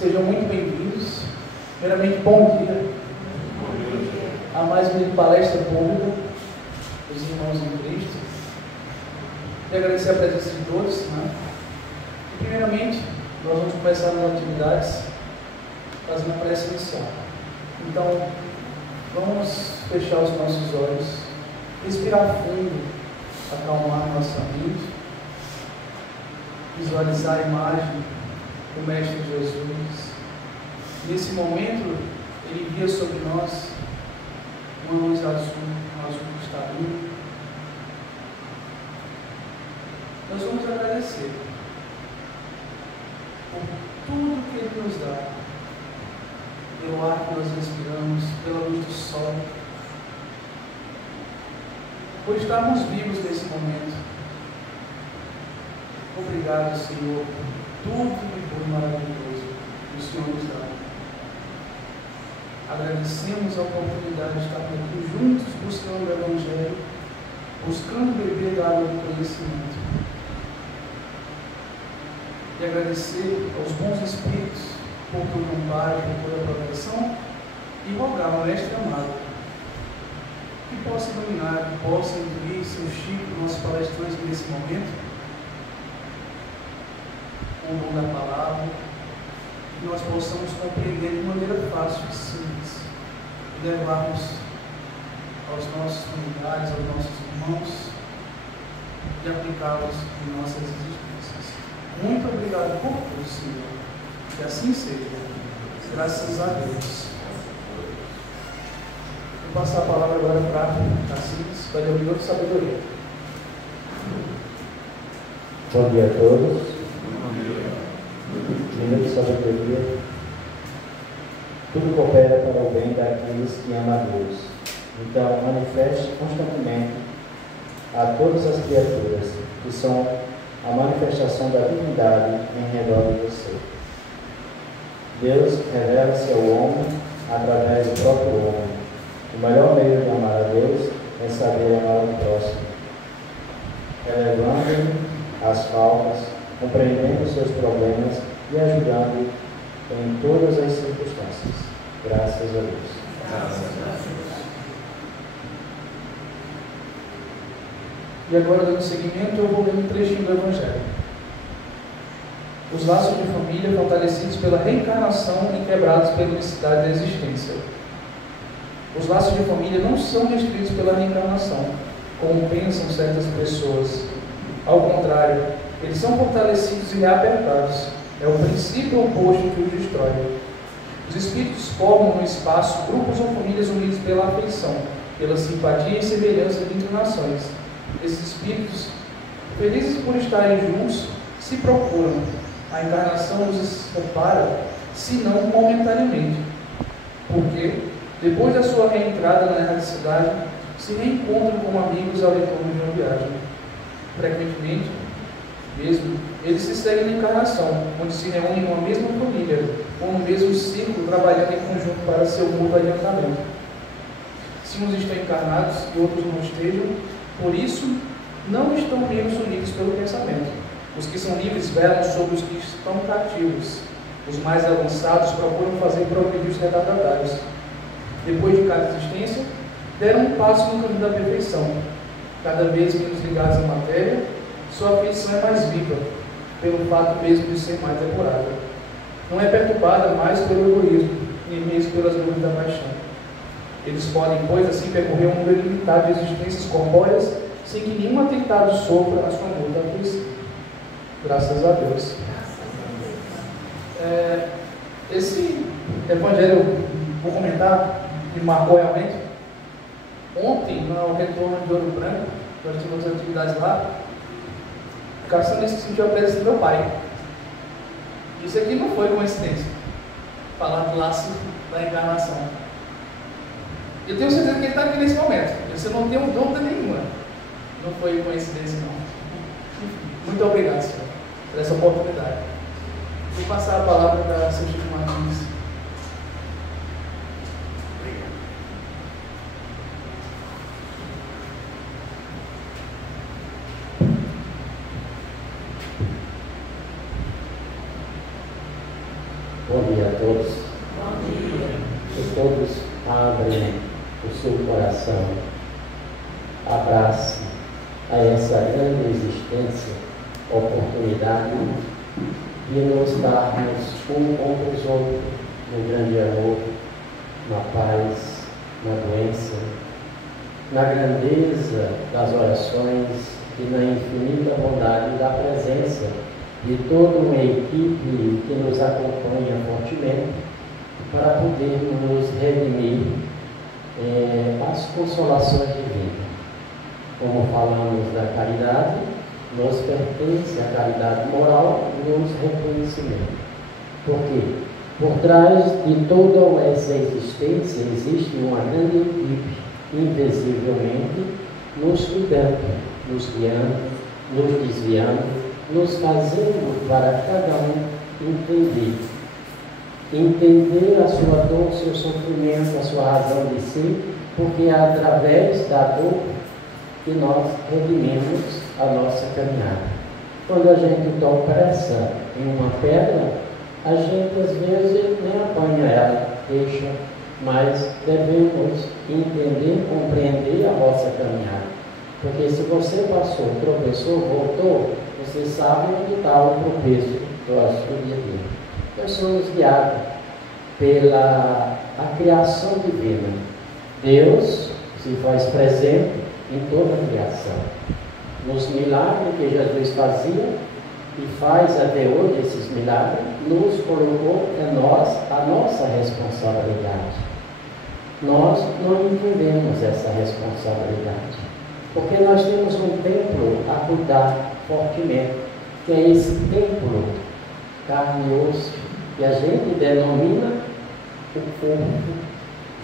Sejam muito bem-vindos. Primeiramente, bom dia a mais uma palestra pública dos irmãos em Cristo. Quero agradecer a presença de todos. E, primeiramente, nós vamos começar as atividades fazendo a prece inicial. Então, vamos fechar os nossos olhos, respirar fundo, acalmar nossa mente, visualizar a imagem do Mestre Jesus. Nesse momento, ele envia sobre nós uma luz azul, um azul cristalino. Nós vamos agradecer por tudo que ele nos dá, pelo ar que nós respiramos, pela luz do sol, por estarmos vivos nesse momento. Obrigado, Senhor, por tudo de bom e maravilhoso que o Senhor nos dá. Agradecemos a oportunidade de estar aqui juntos, buscando o Evangelho, buscando beber da água do conhecimento. E agradecer aos bons Espíritos por todo o amparo, por toda a proteção, e rogar ao Mestre amado que possa iluminar, que possa intuir seu Chico, nossos palestrantes nesse momento, com o dom da palavra, que nós possamos compreender de maneira fácil e simples, e levarmos aos nossos familiares, aos nossos irmãos, e aplicá-los em nossas existências. Muito obrigado por tudo, Senhor. Que assim seja. Graças a Deus. Vou passar a palavra agora para Cassis, para o Senhor de sabedoria. Bom dia a todos. Minuto de sabedoria. Tudo coopera para o bem daqueles que amam a Deus. Então, manifeste constantemente a todas as criaturas que são a manifestação da divindade em redor de você. Deus revela-se ao homem através do próprio homem. O melhor meio de amar a Deus é saber amar o próximo, elevando-lhe as faltas, compreendendo os seus problemas e ajudando em todas as circunstâncias. Graças a Deus. Graças a Deus. E agora, dando seguimento, eu vou ler um trechinho do Evangelho. Os laços de família fortalecidos pela reencarnação e quebrados pela unicidade da existência. Os laços de família não são destruídos pela reencarnação, como pensam certas pessoas. Ao contrário, eles são fortalecidos e reapertados. É o princípio oposto que os destrói. Os espíritos formam no espaço grupos ou famílias unidos pela afeição, pela simpatia e semelhança de inclinações. Esses espíritos, felizes por estarem juntos, se procuram. A encarnação os separa, se não momentaneamente, porque, depois da sua reentrada na erradicidade, se reencontram como amigos ao retorno de uma viagem. Frequentemente, mesmo, eles se seguem na encarnação, onde se reúnem numa mesma família, ou no mesmo círculo, trabalhando em conjunto para seu mútuo adiantamento. Se uns estão encarnados e outros não estejam, por isso, não estão menos unidos pelo pensamento. Os que são livres velam sobre os que estão cativos. Os mais avançados procuram fazer progredir os retardatários. Depois de cada existência, deram um passo no caminho da perfeição. Cada vez menos ligados à matéria, sua afeição é mais viva, pelo fato mesmo de ser mais depurada. Não é perturbada mais pelo egoísmo, nem mesmo pelas dores da paixão. Eles podem, pois, assim percorrer um número ilimitado de existências corpóreas, sem que nenhum atentado sofra a sua mútua aflição. Graças a Deus. Esse evangelho, vou comentar, me marcou realmente. Ontem, no retorno de Ouro Branco, nós tivemos atividades lá, o Cassiano sentiu a presença do meu pai. Isso aqui não foi coincidência. Falar do laço da encarnação. Eu tenho certeza que ele está aqui nesse momento. Eu não tenho dúvida nenhuma. Não foi coincidência, não. Muito obrigado, Senhor, por essa oportunidade. Vou passar a palavra para o seu Chico Martins. Obrigado. Bom dia a todos. Bom dia. Que todos abrem o seu coração, abrace a essa grande existência, oportunidade de nos darmos um com os outros no grande amor, na paz, na doença, na grandeza das orações e na infinita bondade da presença de toda uma equipe que nos acompanha fortemente para podermos nos redimir as consolações divinas. Como falamos da caridade, nos pertence a caridade moral e os reconhecimentos. Por quê? Por trás de toda essa existência existe uma grande equipe, invisivelmente, nos cuidando, nos guiando, nos desviando, nos fazendo para cada um entender a sua dor, o seu sofrimento, a sua razão de ser, porque é através da dor que nós redimimos a nossa caminhada. Quando a gente tropeça em uma pedra, a gente às vezes nem apanha ela, deixa, mas devemos entender, compreender a nossa caminhada. Porque se você passou, tropeçou, voltou, você sabe onde está o tropeço do dia a dia. Nós somos guiados pela criação divina. Deus se faz presente em toda a criação. Nos milagres que Jesus fazia e faz até hoje esses milagres, nos colocou a nossa responsabilidade. Nós não entendemos essa responsabilidade, porque nós temos um templo a cuidar fortemente, que é esse templo carne e osso, que a gente denomina o corpo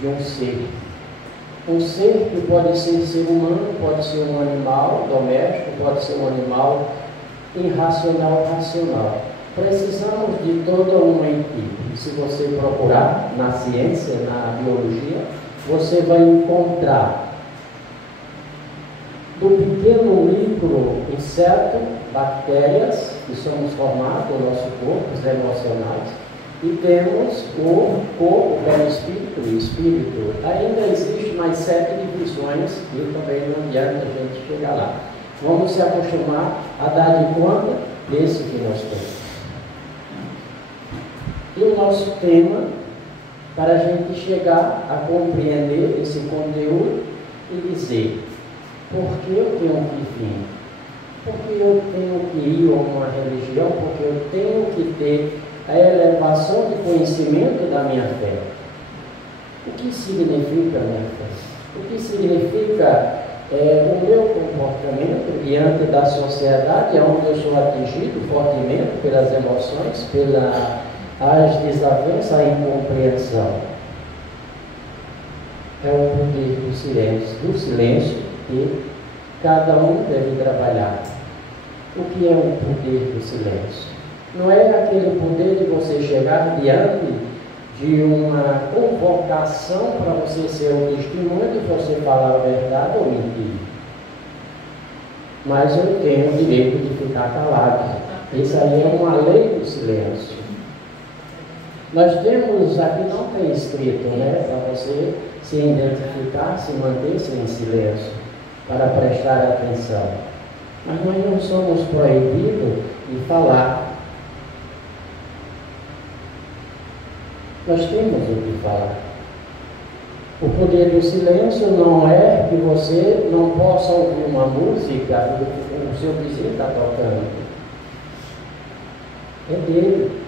de um ser. Um ser que pode ser humano, pode ser um animal doméstico, pode ser um animal irracional ou racional. Precisamos de toda uma equipe. Se você procurar na ciência, na biologia, você vai encontrar do pequeno micro inseto, bactérias, que somos formados do nosso corpo, os emocionais, e temos o corpo, o espírito e o espírito. Ainda existe mais 7 divisões e também não adianta a gente chegar lá. Vamos se acostumar a dar de conta desse que nós temos. E o nosso tema, para a gente chegar a compreender esse conteúdo e dizer: por que eu tenho que vir? Porque eu tenho que ir a uma religião? Porque eu tenho que ter a elevação de conhecimento da minha fé. O que significa a minha fé? O que significa o meu comportamento diante da sociedade, onde eu sou atingido fortemente pelas emoções, pelas desavenças, a incompreensão? É o poder do silêncio que cada um deve trabalhar. O que é o poder do silêncio? Não é aquele poder de você chegar diante de uma convocação para você ser um testemunho de você falar a verdade ou mentir. Mas eu tenho o direito de ficar calado. Isso aí é uma lei do silêncio. Nós temos, aqui não tem escrito, para você se identificar, se manter-se em silêncio, para prestar atenção. Mas nós não somos proibidos de falar. Nós temos o que falar. O poder do silêncio não é que você não possa ouvir uma música que o seu vizinho está tocando. É dele.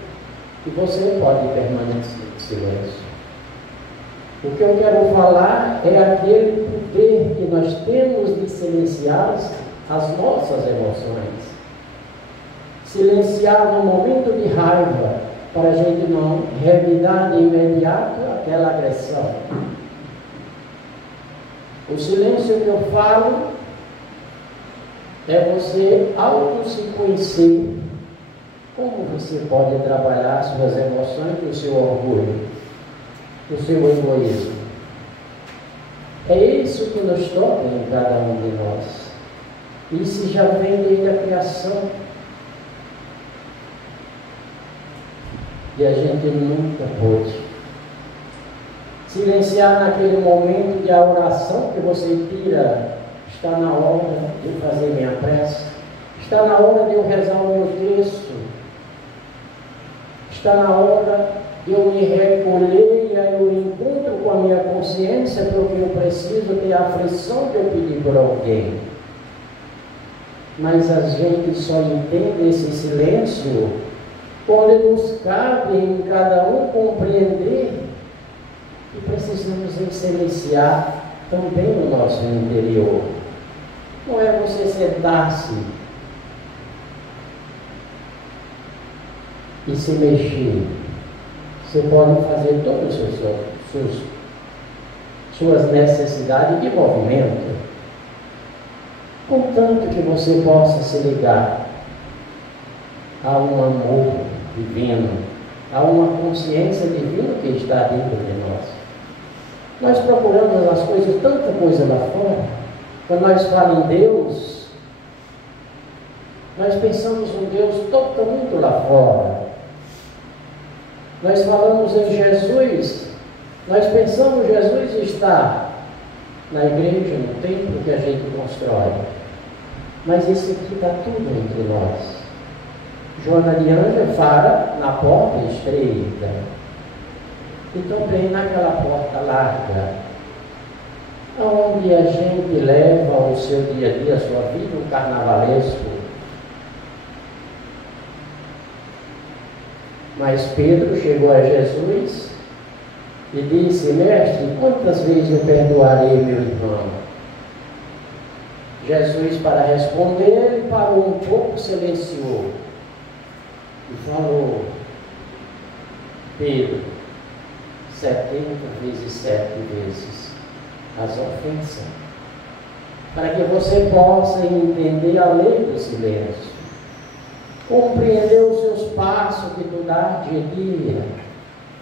E você pode permanecer em silêncio. O que eu quero falar é aquele poder que nós temos de silenciar as nossas emoções. Silenciar no momento de raiva, para a gente não revidar de imediato aquela agressão. O silêncio que eu falo é você auto se conhecer. Como você pode trabalhar suas emoções e o seu orgulho, o seu egoísmo? É isso que nos toca em cada um de nós. Isso já vem desde a criação. e a gente nunca pôde. Silenciar naquele momento de a oração que você tira, está na hora de eu fazer minha prece, está na hora de eu rezar o meu texto, está na hora de eu me recolher e aí eu encontro com a minha consciência, porque eu preciso ter a aflição de eu pedir por alguém. Mas a gente só entende esse silêncio quando nos cabe em cada um compreender que precisamos silenciar também no nosso interior. Não é você sentar-se e se mexer. Você pode fazer todas as suas necessidades de movimento, contanto que você possa se ligar a um amor divino, a uma consciência divina que está dentro de nós. Nós procuramos as coisas, tanta coisa lá fora. Quando nós falamos em Deus, nós pensamos um Deus totalmente lá fora. Nós falamos em Jesus, nós pensamos que Jesus está na igreja, no templo que a gente constrói. Mas esse aqui está tudo entre nós. Joana de Ângeles fala na porta estreita e também naquela porta larga, onde a gente leva o seu dia a dia, a sua vida, um carnavalesco. Mas Pedro chegou a Jesus e disse: Mestre, quantas vezes eu perdoarei meu irmão? Jesus, para responder, ele parou um pouco, silenciou e falou: Pedro, 70 vezes 7 vezes as ofensas, para que você possa entender a lei do silêncio, compreender os seus passos que tu dá dia a dia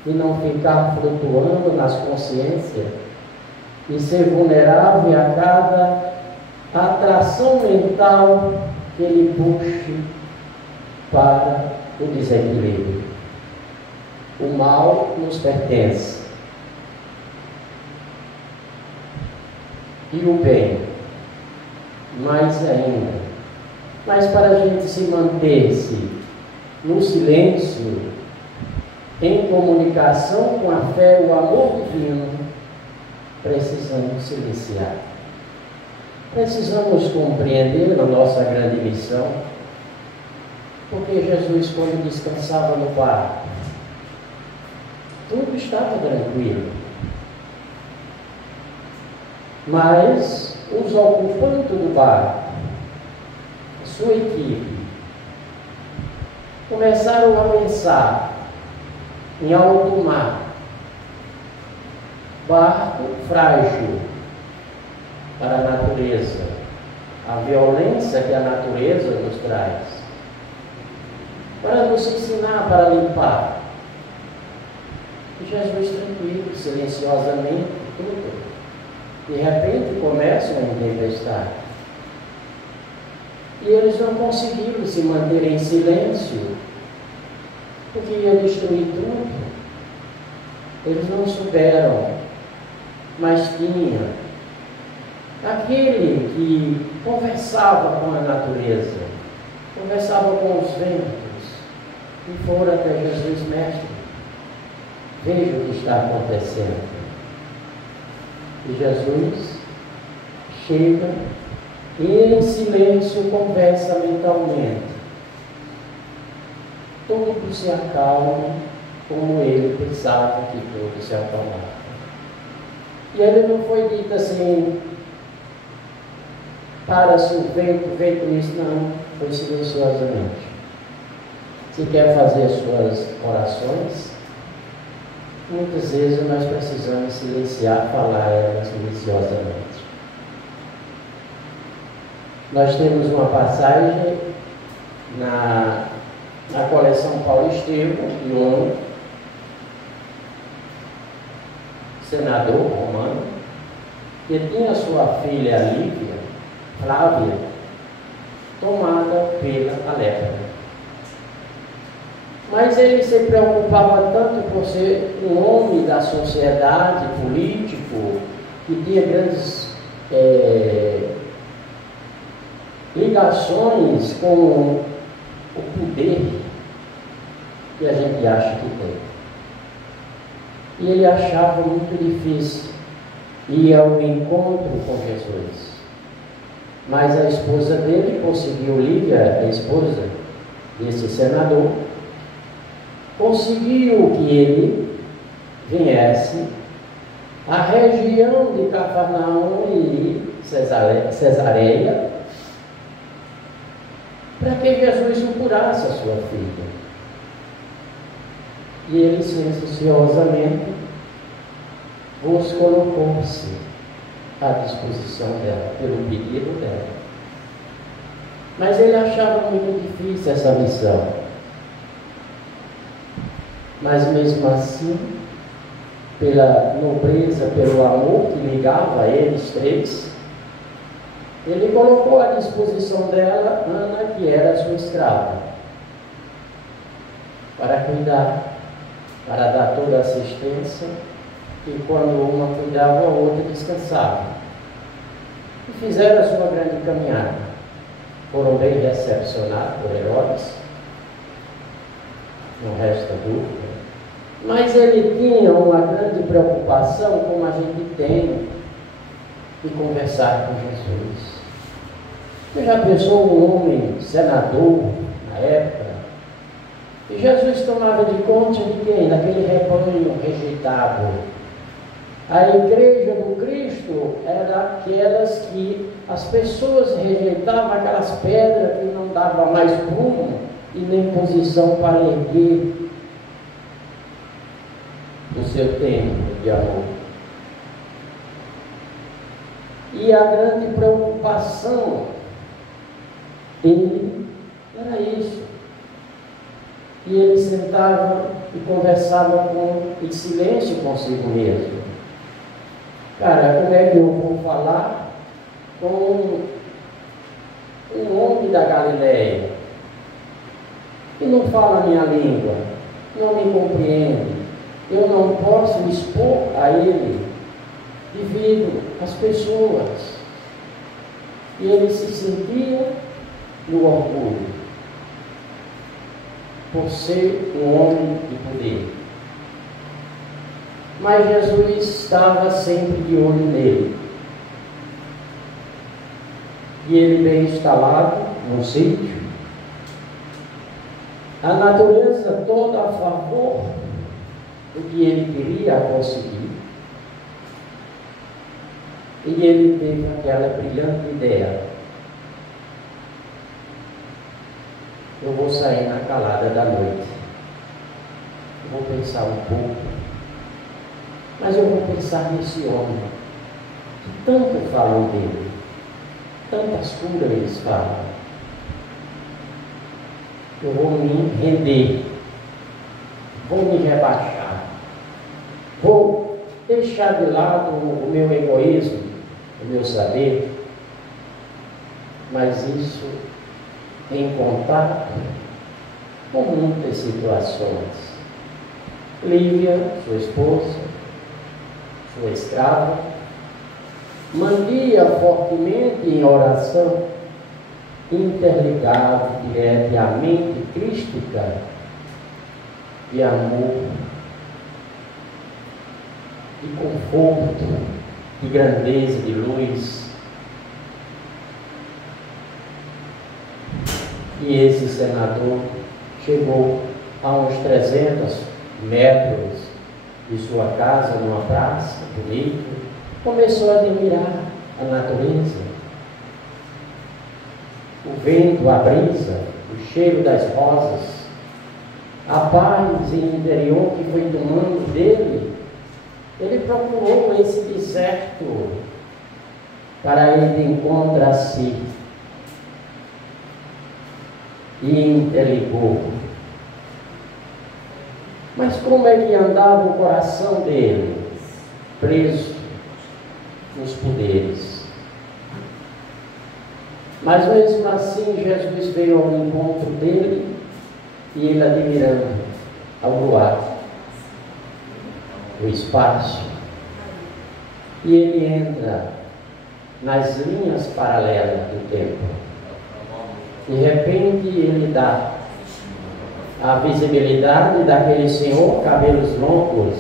e não ficar flutuando nas consciências e ser vulnerável a cada atração mental que ele puxe para o desequilíbrio. O mal nos pertence e o bem mais ainda. Mas para a gente se manter-se no silêncio, em comunicação com a fé e o amor divino, precisamos silenciar. Precisamos compreender a nossa grande missão, porque Jesus, quando descansava no barco, tudo estava tranquilo. Mas os ocupantes do barco, a sua equipe, começaram a pensar em alto mar, barco frágil para a natureza, a violência que a natureza nos traz, para nos ensinar, para limpar. E Jesus tranquilo, silenciosamente, tudo. De repente começam a tempestade. E eles não conseguiram se manter em silêncio, porque ia destruir tudo. Eles não souberam, mas tinha aquele que conversava com a natureza, conversava com os ventos, e foram até Jesus: Mestre, veja o que está acontecendo. E Jesus chega e em silêncio conversa mentalmente. Tudo se acalma como ele pensava que tudo se acalmava. E ele não foi dito assim: para-se o vento isso, não. Foi silenciosamente. Se quer fazer suas orações, muitas vezes nós precisamos silenciar, falar elas silenciosamente. Nós temos uma passagem na coleção Paulo Estevam, de um senador romano, que tinha sua filha Lívia, Flávia, tomada pela lepra. Mas ele se preocupava tanto por ser um homem da sociedade, político, que tinha grandes ligações com o poder que a gente acha que tem. E ele achava muito difícil ir ao encontro com Jesus. Mas a esposa dele conseguiu, Lívia, a esposa desse senador, conseguiu que ele viesse à região de Cafarnaum e Cesareia, para que Jesus o curasse a sua filha. E ele silenciosamente os colocou-se à disposição dela, pelo pedido dela. Mas ele achava muito difícil essa missão. Mas mesmo assim, pela nobreza, pelo amor que ligava eles três, ele colocou à disposição dela Ana, que era sua escrava, para cuidar, para dar toda a assistência, e quando uma cuidava, a outra descansava. E fizeram a sua grande caminhada. Foram bem recepcionados por Herodes, não resta dúvida. Mas ele tinha uma grande preocupação, como a gente tem, de conversar com Jesus. Você já pensou um homem senador na época? E Jesus tomava de conta de quem? Daquele rebanho rejeitado. A igreja do Cristo era aquelas que as pessoas rejeitavam, aquelas pedras que não davam mais prumo e nem posição para erguer o seu templo de amor. E a grande preocupação dele era isso. E ele sentava e conversava em silêncio consigo mesmo. Cara, como é que eu vou falar com um homem da Galileia que não fala a minha língua, não me compreende? Eu não posso expor a ele devido às pessoas. E ele se sentia no orgulho por ser um homem de poder. Mas Jesus estava sempre de olho nele. E ele bem instalado no sítio, a natureza toda a favor do que ele queria conseguir. E ele teve aquela brilhante ideia: eu vou sair na calada da noite, eu vou pensar um pouco, mas eu vou pensar nesse homem que tanto falam dele, tantas curas eles falam. Eu vou me render, vou me rebaixar, vou deixar de lado o meu egoísmo, o meu saber, mas isso em contato com muitas situações. Lívia, sua esposa, sua escrava, mandia fortemente em oração, interligado diretamente crística de amor, de conforto, de grandeza, de luz. E esse senador chegou a uns 300 metros de sua casa, numa praça bonita, começou a admirar a natureza, o vento, a brisa, o cheiro das rosas, a paz interior que foi tomando dele. Ele procurou esse deserto para ir de encontro a si e interligou. Mas como é que andava o coração dele? Preso nos poderes. Mas mesmo assim Jesus veio ao encontro dele E ele admirando ao luar, o espaço, e ele entra nas linhas paralelas do tempo. De repente ele dá a visibilidade daquele senhor, cabelos longos,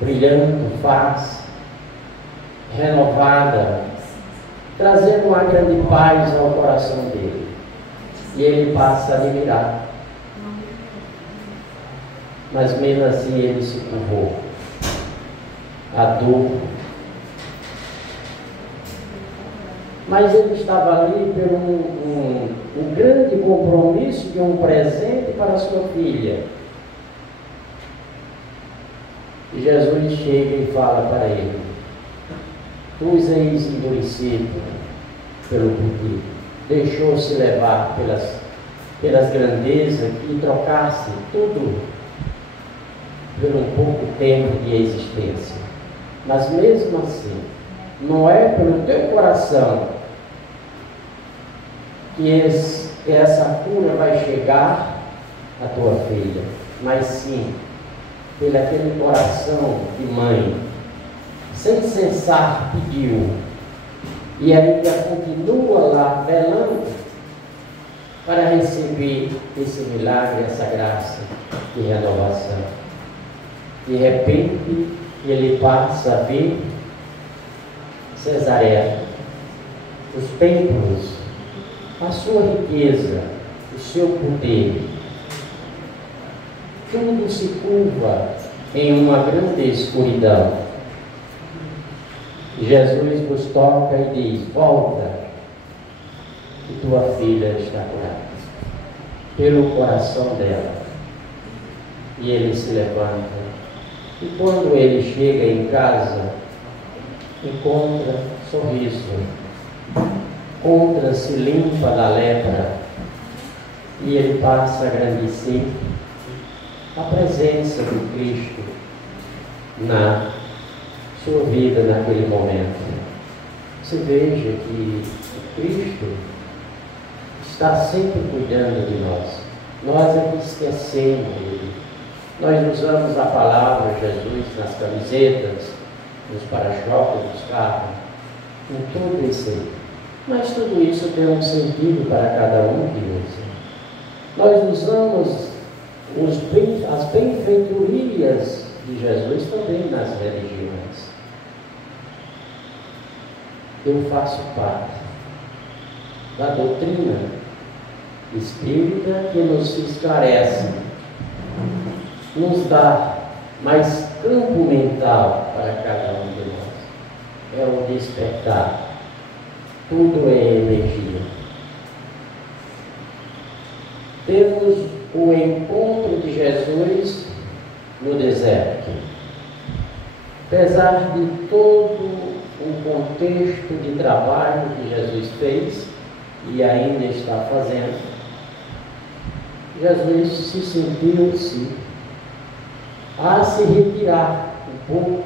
brilhando, face renovada, trazendo uma grande paz ao coração dele. E ele passa a admirar. Mas mesmo assim ele se curvou. A dor. Mas ele estava ali por um grande compromisso de um presente para sua filha. E Jesus chega e fala para ele: tu és endurecido pelo pedido, deixou-se levar pelas grandezas e trocasse tudo por um pouco tempo de existência. Mas mesmo assim, não é pelo teu coração que essa cura vai chegar à tua filha, mas sim pelo aquele coração de mãe, sem cessar pediu, e ainda continua lá velando para receber esse milagre, essa graça de renovação. De repente ele passa a ver Cesareia, os templos, a sua riqueza, o seu poder, tudo se curva em uma grande escuridão. Jesus nos toca e diz: volta, que tua filha está curada. Pelo coração dela. E ele se levanta. E quando ele chega em casa, encontra sorriso, encontra-se limpa da lepra, e ele passa a agradecer a presença do Cristo na sua vida naquele momento. Você veja que Cristo está sempre cuidando de nós. Nós é que esquecemos dele. Nós usamos a palavra Jesus nas camisetas, nos para-choques dos carros, em tudo isso aí. Mas tudo isso tem um sentido para cada um que usa. Nós usamos as benfeitorias de Jesus também nas religiões. Eu faço parte da doutrina espírita que nos esclarece, nos dá mais campo mental para cada um de nós. É o despertar. Tudo é energia. Temos o encontro de Jesus no deserto. Apesar de todo o contexto de trabalho que Jesus fez e ainda está fazendo, Jesus se sentiu-se a se retirar um pouco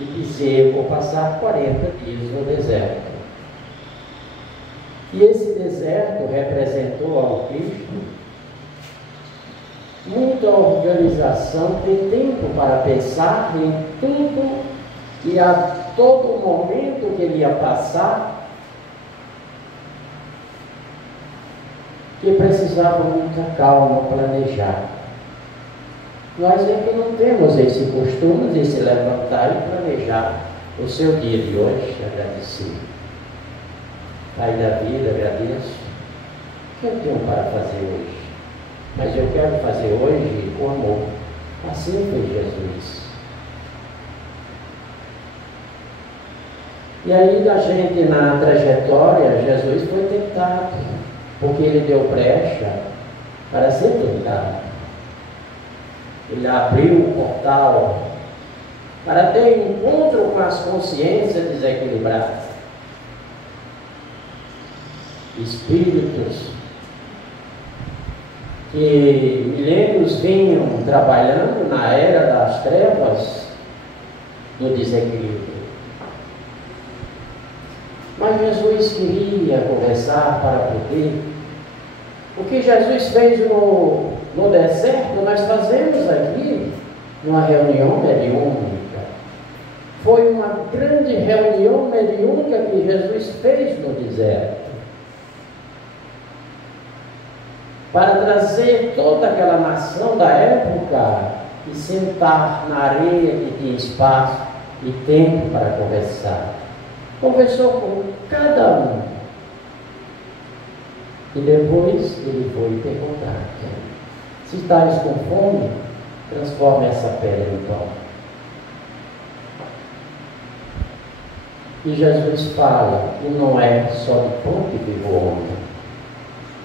e dizer: vou passar 40 dias no deserto. E esse deserto representou ao Cristo muita organização, ter tempo para pensar em tudo e a todo momento que ele ia passar, que precisava muita calma, planejar. Nós é que não temos esse costume de se levantar e planejar o seu dia de hoje, agradecer. Pai da vida, agradeço. O que eu tenho para fazer hoje? Mas eu quero fazer hoje com amor. Assim foi Jesus. E aí da gente na trajetória, Jesus foi tentado, porque ele deu brecha para ser tentado. Ele abriu o portal para ter encontro com as consciências desequilibradas. Espíritos que milênios vinham trabalhando na era das trevas do desequilíbrio. Mas Jesus queria conversar para poder O que Jesus fez no deserto, nós fazemos aqui numa reunião mediúnica. Foi uma grande reunião mediúnica que Jesus fez no deserto, para trazer toda aquela nação da época e sentar na areia que tinha espaço e tempo para conversar. Conversou com cada um. E depois ele foi perguntar: se estáis com fome, transforme essa pedra em pão. E Jesus fala que não é só de pão que vive o homem.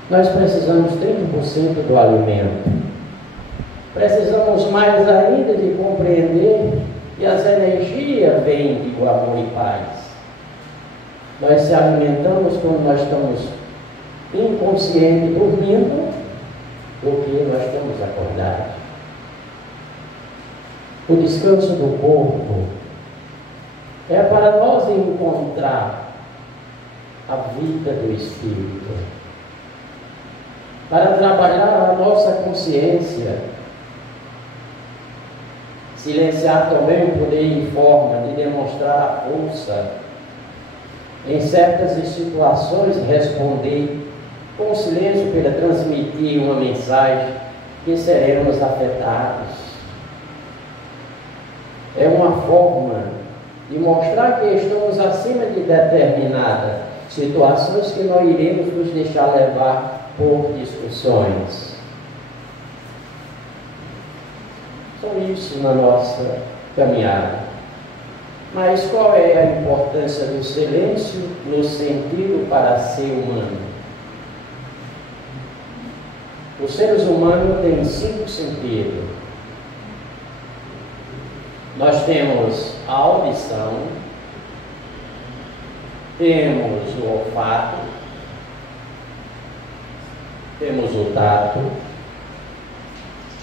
Nós precisamos 30% do alimento. Precisamos mais ainda de compreender que as energias vêm do amor e paz. Nós se alimentamos quando nós estamos inconscientes, dormindo, do que nós estamos acordados. O descanso do corpo é para nós encontrar a vida do Espírito, para trabalhar a nossa consciência, silenciar também o poder em forma de demonstrar a força em certas situações, responder com silêncio para transmitir uma mensagem que seremos afetados. É uma forma de mostrar que estamos acima de determinadas situações que não iremos nos deixar levar por discussões. Só isso na nossa caminhada. Mas qual é a importância do silêncio no sentido para ser humano? Os seres humanos têm 5 sentidos. Nós temos a audição, temos o olfato, temos o tato,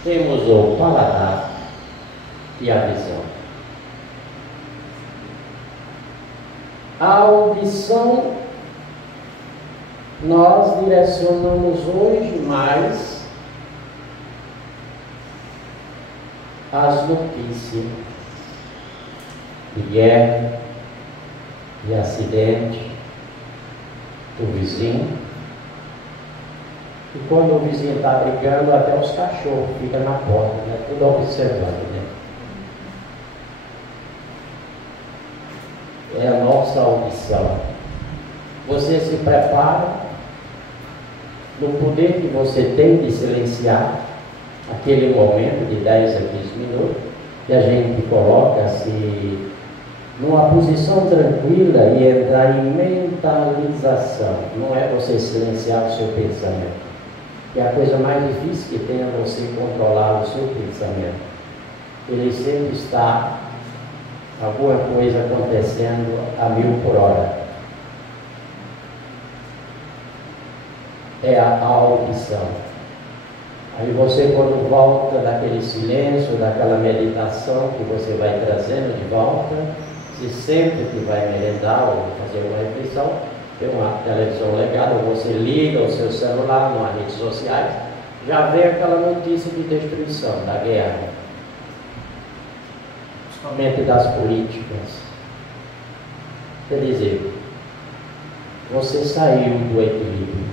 temos o paladar e a visão. A audição nós direcionamos hoje mais às notícias de guerra, de acidente do vizinho. E quando o vizinho está brigando, até os cachorros ficam na porta, né? Tudo observando, né? É a nossa audição. Você se prepara no poder que você tem de silenciar aquele momento de 10 a 15 minutos, que a gente coloca-se numa posição tranquila e entrar em mentalização. Não é você silenciar o seu pensamento, que é a coisa mais difícil que tem, é você controlar o seu pensamento. Ele sempre está alguma coisa acontecendo a 1000 por hora. É a audição. Aí você, quando volta daquele silêncio, daquela meditação que você vai trazendo de volta, se sempre que vai merendar ou fazer uma refeição, tem uma televisão ligada, ou você liga o seu celular, nas redes sociais, já vem aquela notícia de destruição, da guerra, principalmente das políticas. Quer dizer, você saiu do equilíbrio.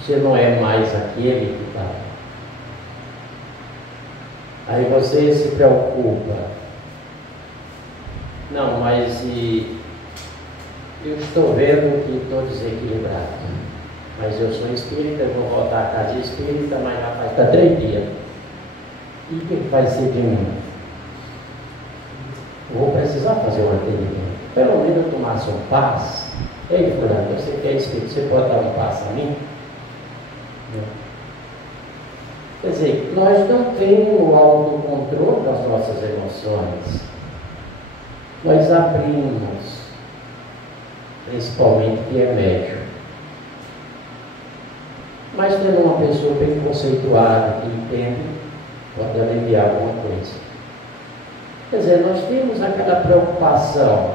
Você não é mais aquele que está. Aí você se preocupa. Não, mas eu estou vendo que estou desequilibrado. Mas eu sou espírita, eu vou voltar à casa espírita, mas já faz 3 dias. E o que vai ser de mim? Eu vou precisar fazer um atendimento. Pelo menos eu tomasse um passe. Ei, fulano, você que é espírito, você pode dar um passe a mim? Quer dizer, nós não temos o autocontrole das nossas emoções. Nós abrimos, principalmente que é médium. Mas tendo uma pessoa bem conceituada, que entende, pode aliviar alguma coisa. Quer dizer, nós temos aquela preocupação.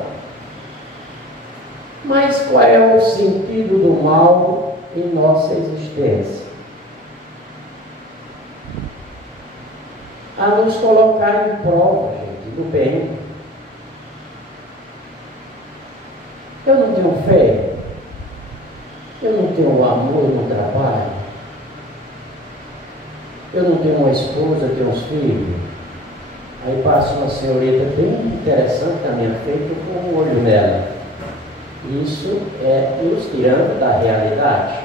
Mas qual é o sentido do mal em nossa existência, a nos colocar em prova, gente, do bem. Eu não tenho fé, eu não tenho amor no trabalho, eu não tenho uma esposa, eu tenho uns filhos. Aí passa uma senhorita bem interessante na minha frente, com um olho nela. Isso é nos tirando da realidade.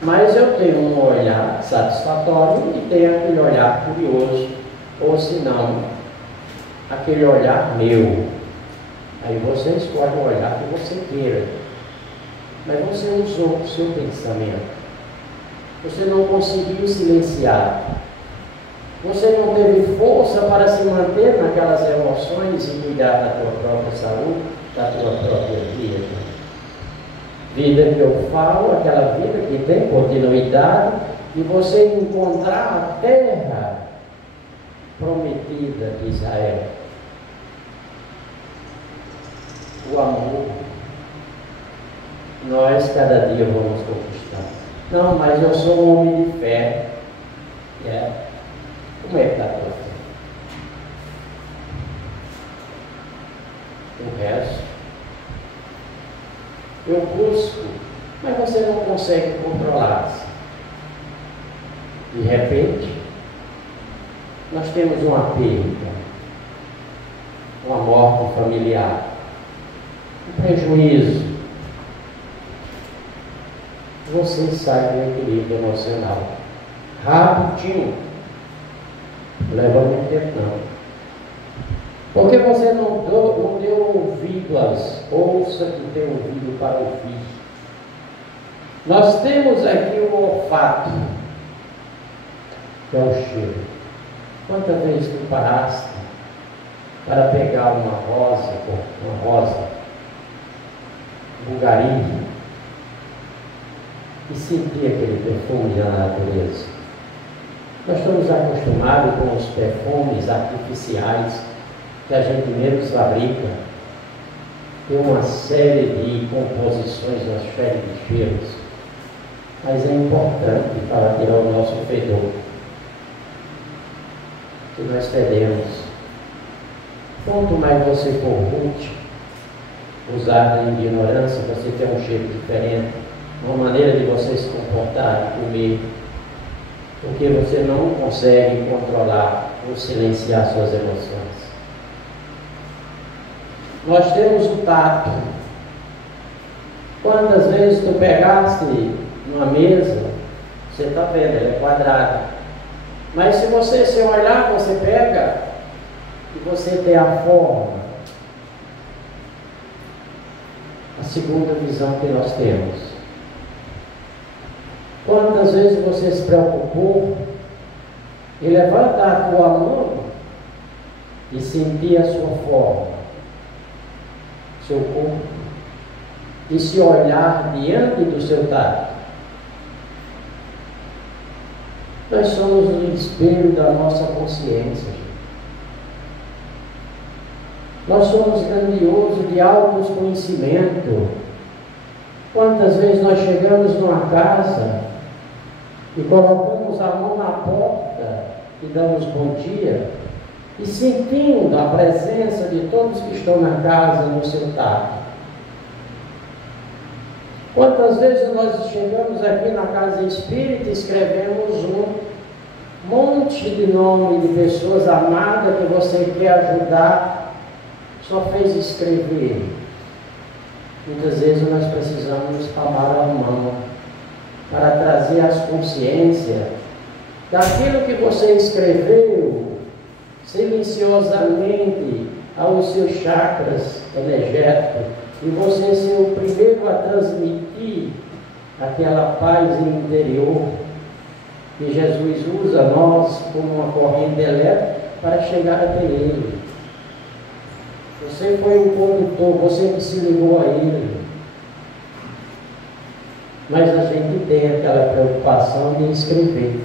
Mas eu tenho um olhar satisfatório e tenho aquele olhar curioso, ou se não, aquele olhar meu. Aí você escolhe o olhar que você queira. Mas você usou o seu pensamento. Você não conseguiu silenciar. Você não teve força para se manter naquelas emoções e cuidar da tua própria saúde, da tua própria vida. Vida que eu falo, aquela vida que tem continuidade, e você encontrar a terra prometida de Israel. O amor, nós cada dia vamos conquistar. Não, mas eu sou um homem de fé. Como é que está a tua fé? O resto, eu busco, mas você não consegue controlar-se. De repente, nós temos uma perda, uma morte familiar, um prejuízo. Você sai do equilíbrio emocional. Rapidinho. Leva muito tempo não. Porque você não deu ouvido ouça que tem ouvido para ouvir. Nós temos aqui o olfato, que é o cheiro. Quantas vezes tu paraste para pegar uma rosa, bugarim, e sentir aquele perfume da natureza? Nós estamos acostumados com os perfumes artificiais que a gente mesmo fabrica. Tem uma série de composições, uma série de cheiros, mas é importante para tirar o nosso fedor, que nós fedemos. Quanto mais você for rude, usar da ignorância, você tem um cheiro diferente, uma maneira de você se comportar, comer, porque você não consegue controlar ou silenciar suas emoções. Nós temos o tato. Quantas vezes tu pegaste numa mesa, você está vendo, ela é quadrada, mas se você se olhar, você pega e você tem a forma. A segunda visão que nós temos. Quantas vezes você se preocupou em levantar a tua mão e sentir a sua forma, seu corpo, e se olhar diante do seu tato? Nós somos o espelho da nossa consciência. Nós somos grandiosos de autoconhecimento. Quantas vezes nós chegamos numa casa e colocamos a mão na porta e damos bom dia, e sentindo a presença de todos que estão na casa no seu tato? Quantas vezes nós chegamos aqui na casa espírita e escrevemos um monte de nome de pessoas amadas que você quer ajudar, só fez escrever. Muitas vezes nós precisamos amar a mão para trazer as consciências daquilo que você escreveu silenciosamente aos seus chakras energéticos, e você ser o primeiro a transmitir aquela paz interior que Jesus usa nós como uma corrente elétrica para chegar até Ele. Você foi o condutor, você que se ligou a Ele. Mas a gente tem aquela preocupação de escrever.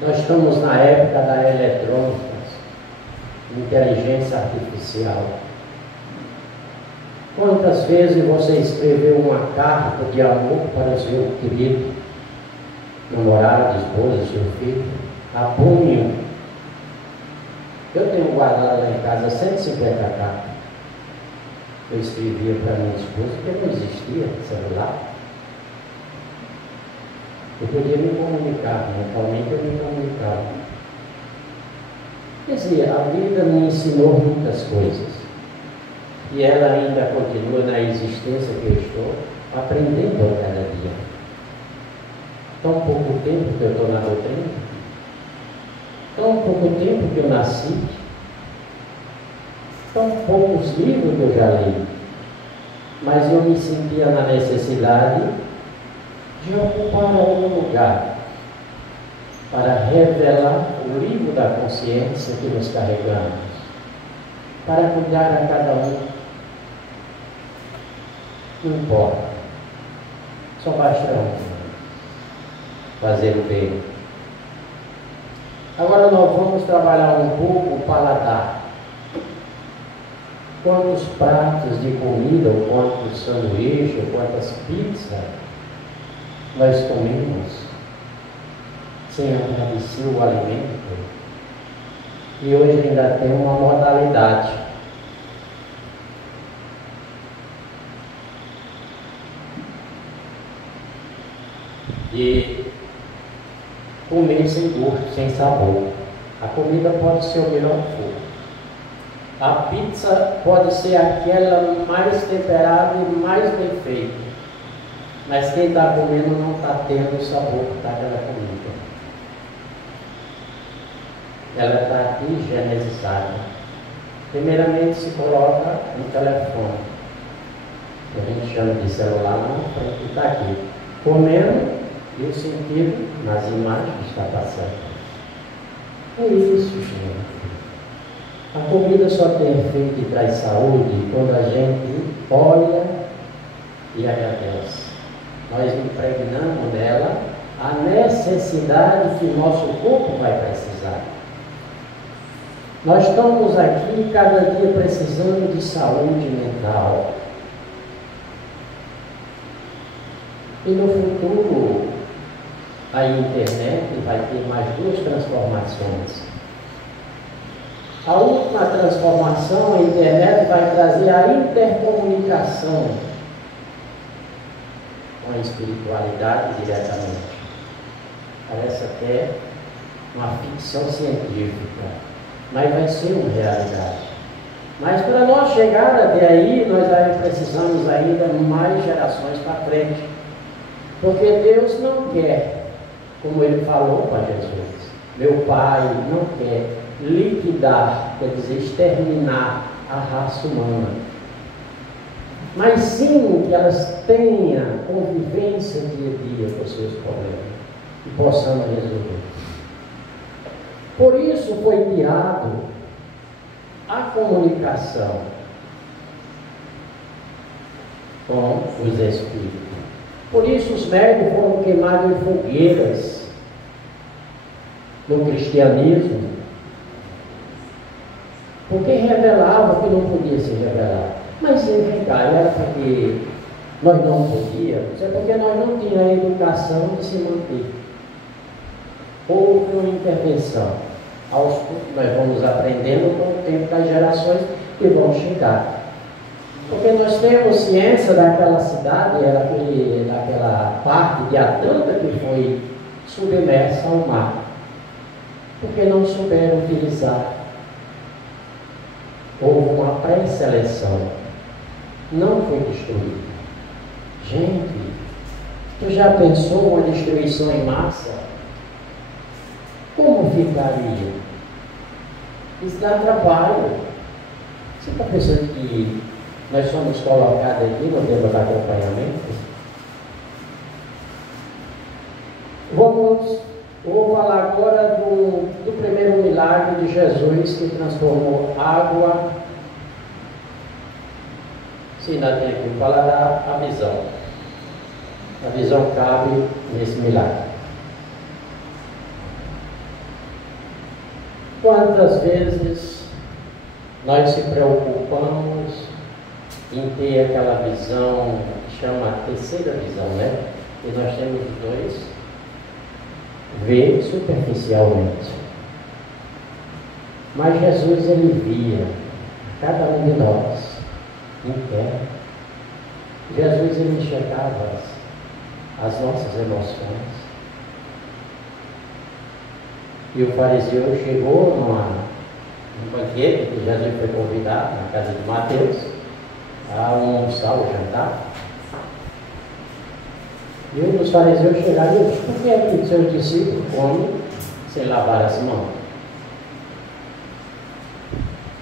Nós estamos na época da eletrônica, inteligência artificial. Quantas vezes você escreveu uma carta de amor para o seu querido namorado, esposa, seu filho, a punho? Eu tenho guardado lá em casa 150 cartas. Eu escrevia para minha esposa, porque não existia celular. Eu podia me comunicar, mentalmente eu me comunicava. Quer dizer, a vida me ensinou muitas coisas. E ela ainda continua na existência que eu estou, aprendendo a cada dia. Tão pouco tempo que eu estou na doutrina, tão pouco tempo que eu nasci, tão poucos livros que eu já li, mas eu me sentia na necessidade de ocupar algum lugar para revelar o livro da consciência que nos carregamos, para cuidar a cada um. Não importa, só basta fazer o bem. Agora nós vamos trabalhar um pouco o paladar. Quantos pratos de comida, ou quantos sanduíches, ou quantas pizzas nós comemos sem agradecer o alimento? E hoje ainda tem uma modalidade. De comer sem gosto, sem sabor. A comida pode ser o melhor que for. A pizza pode ser aquela mais temperada e mais bem feita, mas quem está comendo não está tendo o sabor daquela comida. Ela está higienizada. Primeiramente se coloca no telefone, que a gente chama de celular, não, que está aqui, comendo e o sentido nas imagens que está passando. É isso, gente. A comida só tem efeito e traz saúde quando a gente olha e agradece. Nós impregnamos nela a necessidade que nosso corpo vai precisar. Nós estamos aqui cada dia precisando de saúde mental. E no futuro, a internet vai ter mais duas transformações. A última transformação, a internet vai trazer a intercomunicação com a espiritualidade diretamente. Parece até uma ficção científica, mas vai ser uma realidade. Mas para nós chegar até aí, nós precisamos ainda mais gerações para frente. Porque Deus não quer, como Ele falou para Jesus, meu Pai não quer liquidar, quer dizer, exterminar a raça humana, mas sim que elas tenham convivência dia a dia com os seus problemas e possamos resolver. Por isso foi criado a comunicação com os Espíritos. Por isso os médios foram queimados em fogueiras no cristianismo, porque revelava que não podia se revelar. Mas vem cá, era porque nós não podíamos, é porque nós não tínhamos a educação de se manter. Houve uma intervenção. Aos poucos nós vamos aprendendo com o tempo das gerações que vão chegar. Porque nós temos ciência daquela cidade, daquela parte de Atlanta que foi submersa ao mar. Porque não souberam utilizar. Houve uma pré-seleção. Não foi destruída. Gente, tu já pensou uma destruição em massa? Como ficaria? Isso dá trabalho. Você está pensando que nós somos colocados aqui no tempo de acompanhamento? Vou falar agora do primeiro milagre de Jesus que transformou água. Se ainda tem aqui, falar a visão. A visão cabe nesse milagre. Quantas vezes nós se preocupamos em ter aquela visão que chama a terceira visão, né? E nós temos os dois, ver superficialmente. Mas Jesus, ele via cada um de nós interno. Jesus, ele enxergava as nossas emoções. E o fariseu chegou num banquete que Jesus foi convidado na casa de Mateus a almoçar ou jantar. E um dos fariseus chegaram e disse: por que é que seus discípulos comem sem lavar as mãos?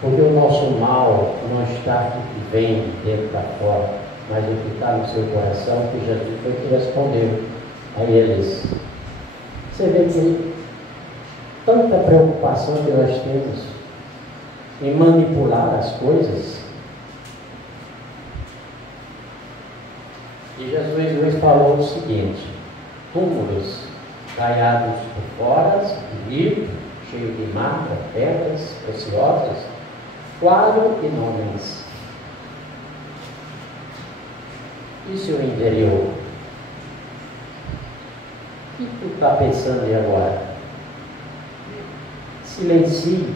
Porque o nosso mal não está aqui que vem de dentro para fora, mas o que está no seu coração, que Jesus foi que respondeu a eles. Você vê que tanta preocupação que nós temos em manipular as coisas. E Jesus hoje falou o seguinte: túmulos caiados por fora, livre, cheio de marca, pedras preciosas, claro e nuvens. E seu interior? O que tu está pensando aí agora? Silencie.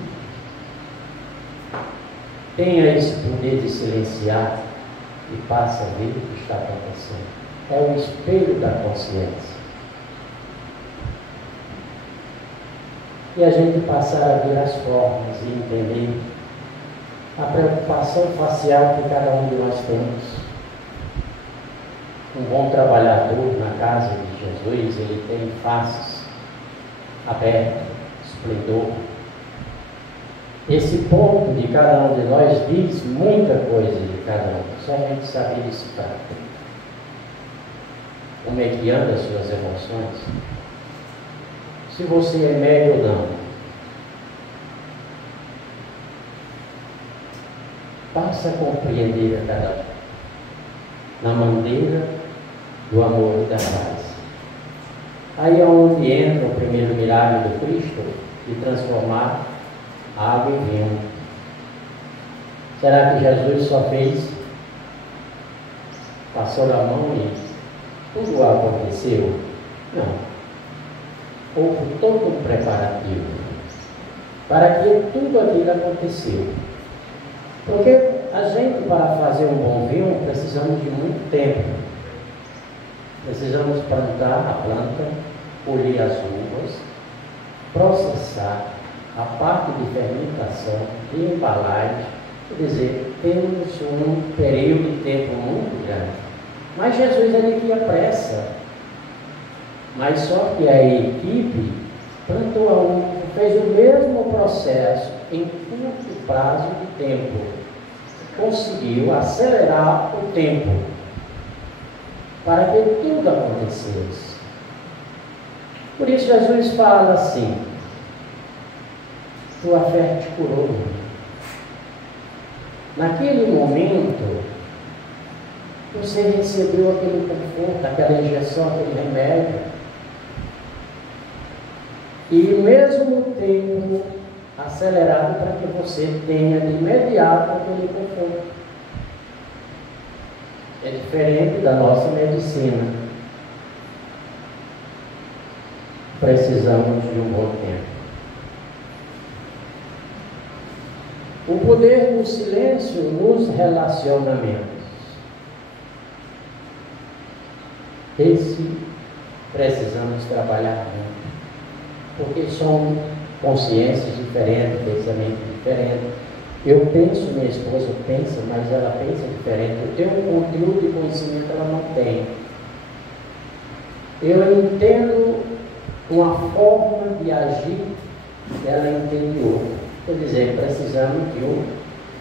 Tenha esse poder de silenciar e passa a ver o que está acontecendo. É o espelho da consciência. E a gente passar a ver as formas e entender a preocupação facial que cada um de nós temos. Um bom trabalhador na casa de Jesus, ele tem faces abertas, esplendor. Esse ponto de cada um de nós diz muita coisa de cada um, só a gente saber decifrar. Como é que anda as suas emoções? Se você é médio ou não. Passa a compreender a cada um na maneira do amor e da paz. Aí é onde entra o primeiro milagre do Cristo, de transformar água em vinho. Será que Jesus só fez, passou a mão e tudo aconteceu? Não. Houve todo um preparativo para que tudo aquilo aconteceu. Porque a gente, para fazer um bom vinho, precisamos de muito tempo. Precisamos plantar a planta, colher as uvas, processar a parte de fermentação, de embalagem. Quer dizer, temos um período de tempo muito grande. Mas Jesus, ele tinha pressa. Mas só que a equipe plantou a uva, fez o mesmo processo em curto prazo de tempo. Conseguiu acelerar o tempo para que tudo acontecesse. Por isso Jesus fala assim: tua fé te curou. Naquele momento, você recebeu aquele conforto, aquela injeção, aquele remédio. E ao mesmo tempo acelerado para que você tenha de imediato aquele conforto. É diferente da nossa medicina. Precisamos de um bom tempo. O poder do silêncio nos relacionamentos. Esse precisamos trabalhar muito. Porque são consciências diferentes, pensamento diferente. Eu penso, minha esposa pensa, mas ela pensa diferente. Eu tenho um conteúdo de conhecimento, ela não tem. Eu entendo uma forma de agir, ela entende outra. Quer dizer, precisamos de um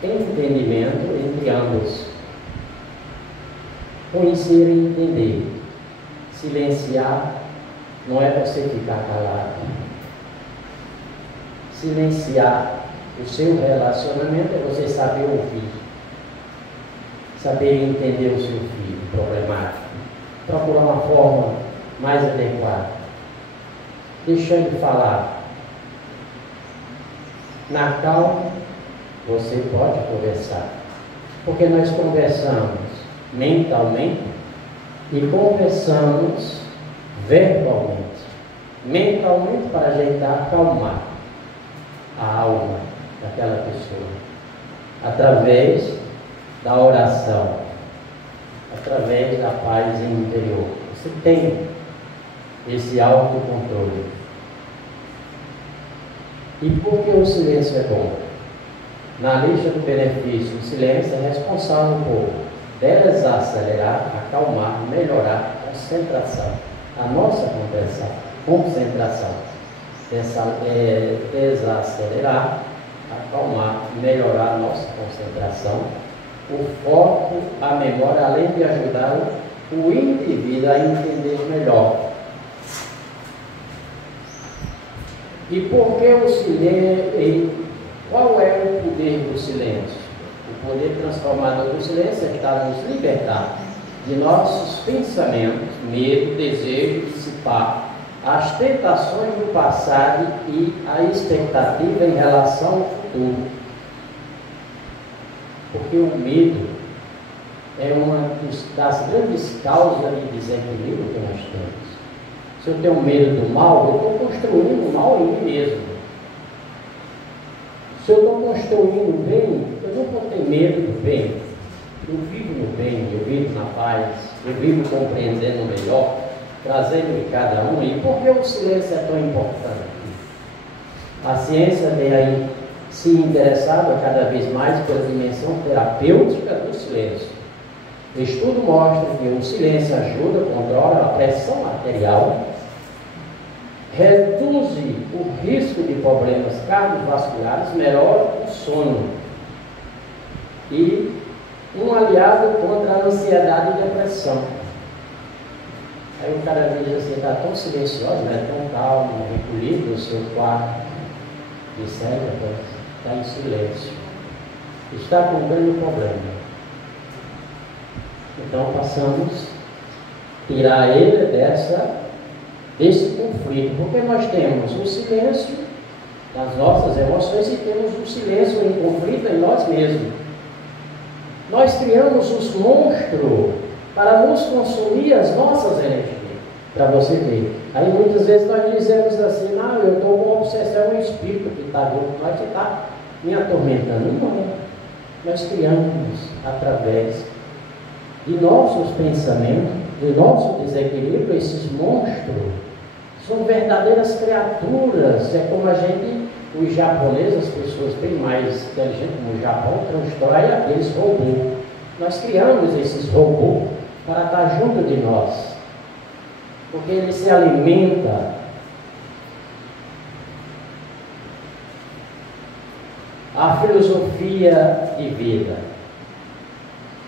entendimento entre ambos. Conhecer e entender. Silenciar não é você ficar calado. Silenciar o seu relacionamento é você saber ouvir, saber entender o seu filho problemático, procurar uma forma mais adequada, deixar ele falar. Na calma, você pode conversar, Porque nós conversamos mentalmente e conversamos verbalmente. Mentalmente para ajeitar, acalmar a alma daquela pessoa, através da oração, através da paz interior. Você tem esse autocontrole. E por que o silêncio é bom? Na lista do benefício, o silêncio é responsável por desacelerar, acalmar, melhorar a concentração. A nossa concentração. Desacelerar, acalmar, melhorar a nossa concentração, o foco, a memória, além de ajudar o indivíduo a entender melhor. E por que o silêncio? Qual é o poder do silêncio? O poder transformador do silêncio é que está nos libertar de nossos pensamentos, medo, desejo, dissipar as tentações do passado e a expectativa em relação ao futuro. Porque o medo é uma das grandes causas de desequilíbrio que nós temos. Se eu tenho medo do mal, eu estou construindo o mal em mim mesmo. Se eu estou construindo o bem, eu não vou ter medo do bem. Eu vivo no bem, eu vivo na paz, eu vivo compreendendo melhor, trazendo em cada um. E por que o silêncio é tão importante? A ciência tem aí se interessado cada vez mais pela dimensão terapêutica do silêncio. O estudo mostra que o silêncio ajuda, controla a pressão arterial, reduz o risco de problemas cardiovasculares, melhora o sono e um aliado contra a ansiedade e depressão. Aí o cara diz assim, está tão silencioso, né? Tão calmo, recolhido no seu quarto, de certo, está em silêncio, está com um grande problema. Então passamos a tirar ele desse conflito, porque nós temos o silêncio das nossas emoções e temos o silêncio em conflito em nós mesmos. Nós criamos os monstros para nos consumir as nossas energias, para você ver. Aí muitas vezes nós dizemos assim, não, eu estou com obsessão, um espírito que está junto, mas que está me atormentando. Não, nós criamos através de nossos pensamentos, do nosso desequilíbrio, esses monstros. São verdadeiras criaturas. É como a gente, os japoneses, as pessoas bem mais inteligentes como o Japão, constroem aqueles robôs. Nós criamos esses robôs para estar junto de nós, porque ele se alimenta. A filosofia de vida.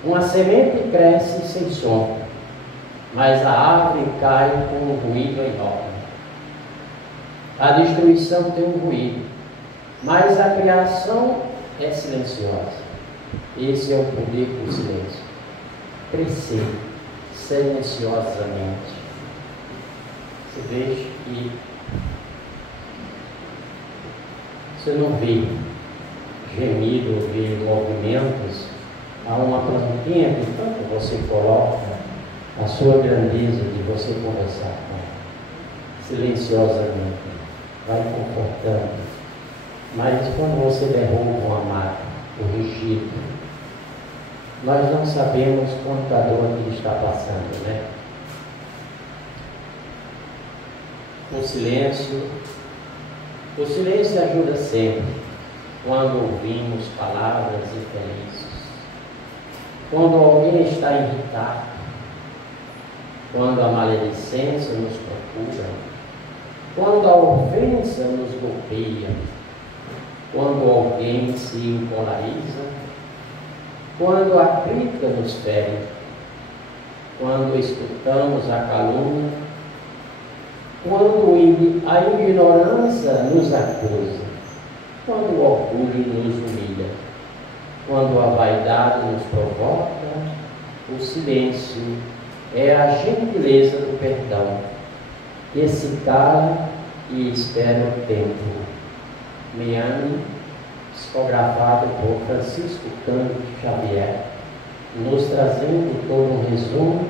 Uma semente cresce sem som, mas a árvore cai com um ruído enorme. A destruição tem um ruído, mas a criação é silenciosa. Esse é o poder do silêncio. Crescer silenciosamente. Você veja que você não vê gemido, vê movimentos. Há uma plantinha que tanto você coloca a sua grandeza de você conversar com ela, silenciosamente, vai confortando. Mas quando você derruba uma maca, o rugido, nós não sabemos quanta dor que está passando, né? O silêncio ajuda sempre quando ouvimos palavras infelizes, quando alguém está irritado, quando a maledicência nos procura, quando a ofensa nos golpeia, quando alguém se polariza, quando a crítica nos fere, quando escutamos a calúnia, quando a ignorância nos acusa, quando o orgulho nos humilha, quando a vaidade nos provoca, o silêncio é a gentileza do perdão, que se cala e espera o tempo. Me ame psicografado por Francisco Cândido Xavier, nos trazendo todo um resumo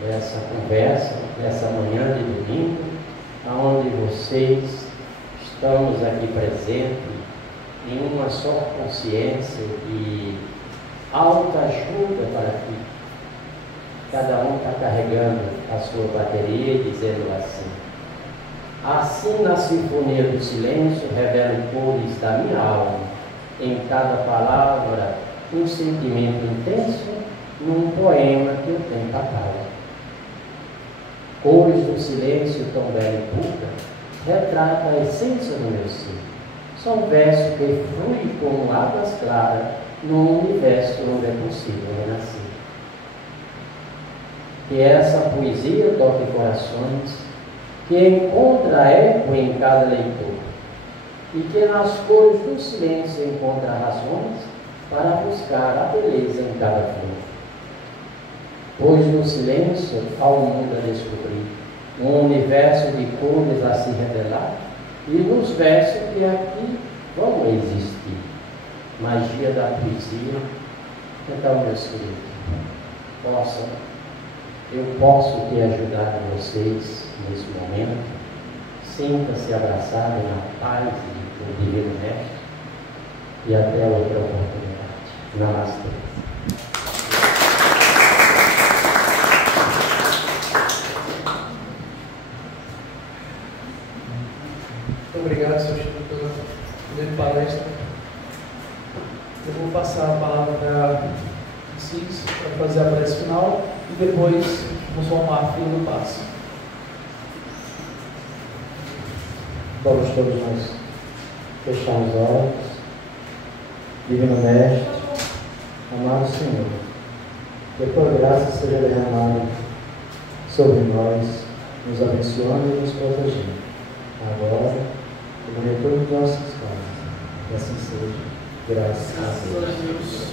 dessa conversa, dessa manhã de domingo, onde vocês estamos aqui presentes em uma só consciência de autoajuda para que cada um está carregando a sua bateria e dizendo assim na sinfonia do silêncio revelo cores da minha alma, em cada palavra um sentimento intenso, num poema que eu tenho palavra. Cores do silêncio tão bela e pura, retrata a essência do meu ser. São versos que fluem como águas claras num universo onde é possível renascer. Que essa poesia toque corações, que encontra eco em cada leitor, e que nas cores do silêncio encontra razões para buscar a beleza em cada flor. Pois no silêncio ao mundo a descobrir, um universo de cores a se revelar, e nos versos que aqui vão existir. Magia da poesia. Então, meus queridos, eu posso te ajudar vocês nesse momento. Sinta-se abraçado na paz do Divino Mestre e até outra oportunidade. Namastê. Muito obrigado, Sr. Chico, pela palestra. Eu vou passar a palavra para o Cis para fazer a prece final e depois vamos formar a fila do passe. Vamos todos nós fechar os olhos. Divino Mestre, amado Senhor, que a tua graça seja derramada sobre nós, nos abençoando e nos protegendo, agora e no retorno de nossas casas. Que assim seja. Graças a Deus.